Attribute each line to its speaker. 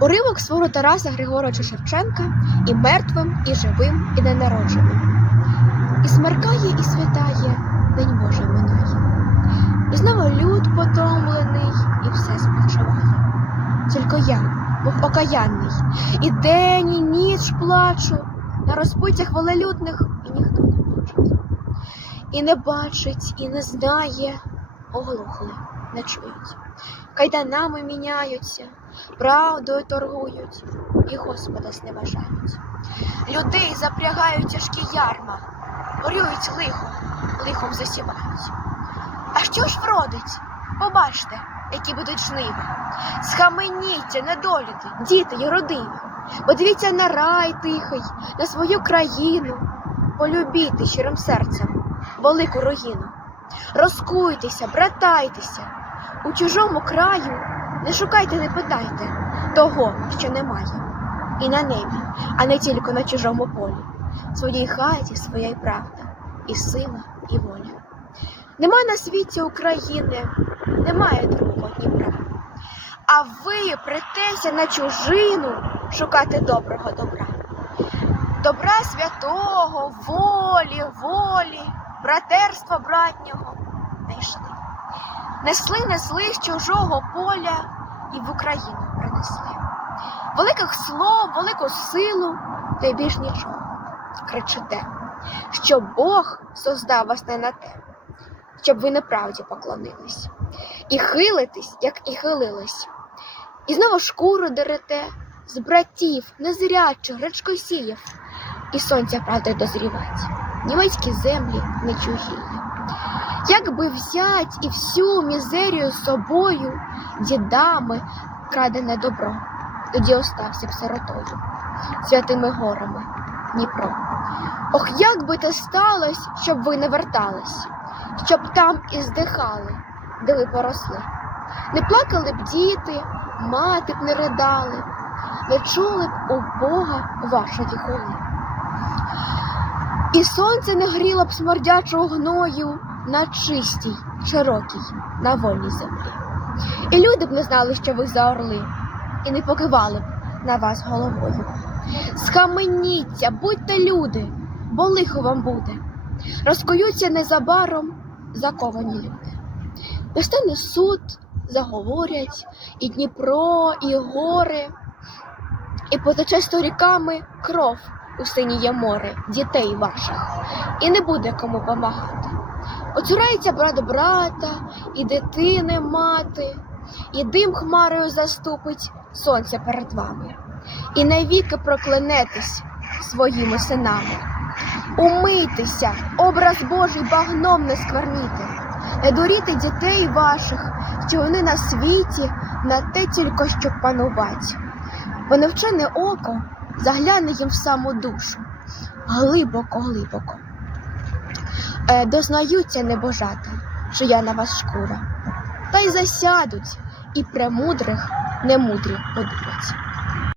Speaker 1: Уривок свого Тараса Григоровича Шевченка і мертвим, і живим, і ненародженим. І смеркає, і святає, День Божий минає. І знову люд потомлений, і все спочиває. Тільки я, мов окаянний, і день, і ніч плачу, на розпиттях велелюдних і ніхто не бачить. І не бачить, і не знає, оглухли, не чують. Кайданами міняються, правдою торгують, і Господа зневажають. Людей запрягають тяжкі ярма, горюють лихо, лихом засівають. А що ж вродить? Побачте, які будуть жниви. Схаменіться, недоліди, діти й родини. Подивіться на рай тихий, на свою країну, полюбіти щирим серцем велику руїну. Розкуйтеся, братайтеся, у чужому краю не шукайте, не питайте того, що немає. І на небі, а не тільки на чужому полі. В своїй хаті своя й правда, і сила, і воля. Нема на світі України, немає другого Дніпра. А ви притеся на чужину шукати доброго добра. Добра святого, волі, волі, братерства братнього знайшли. Несли, несли з чужого поля і в Україну принесли. Великих слов, велику силу, та й більш нічого. Кричите, що Бог создав вас не на те, щоб ви неправді поклонились, і хилитесь, як і хилились, і знову шкуру дерете з братів, незрячих, гречкосіїв, і сонця правди дозрівать, німецькі землі не чужі. Як би взять і всю мізерію з собою, дідами крадене добро, тоді остався б сиротою, святими горами Дніпро. Ох, як би те сталось, щоб ви не вертались, щоб там і здихали, де ви поросли. Не плакали б діти, мати б не ридали, не чули б у Бога вашої холи. І сонце не гріло б смердячого гною на чистій, широкій, на вольній землі. І люди б не знали, що ви за орли, і не покивали б на вас головою. Схаменіться, будьте люди, бо лихо вам буде. Розкуються незабаром заковані люди. Настане суд, заговорять і Дніпро, і гори, і потече сторіками кров у синіє море дітей ваших, і не буде кому помагати. Оцурається брат брата, і дитини мати, і дим хмарою заступить сонця перед вами, і навіки проклянетесь своїми синами. Умийтеся, образ Божий багном не скверніти, не дуріти дітей ваших, що вони на світі на те тільки щоб панувати. Бо невчене око загляне їм в саму душу, глибоко, глибоко. Е, дознаються небожата, що я на вас шкура, та й засядуть, і премудрих немудрі подурять.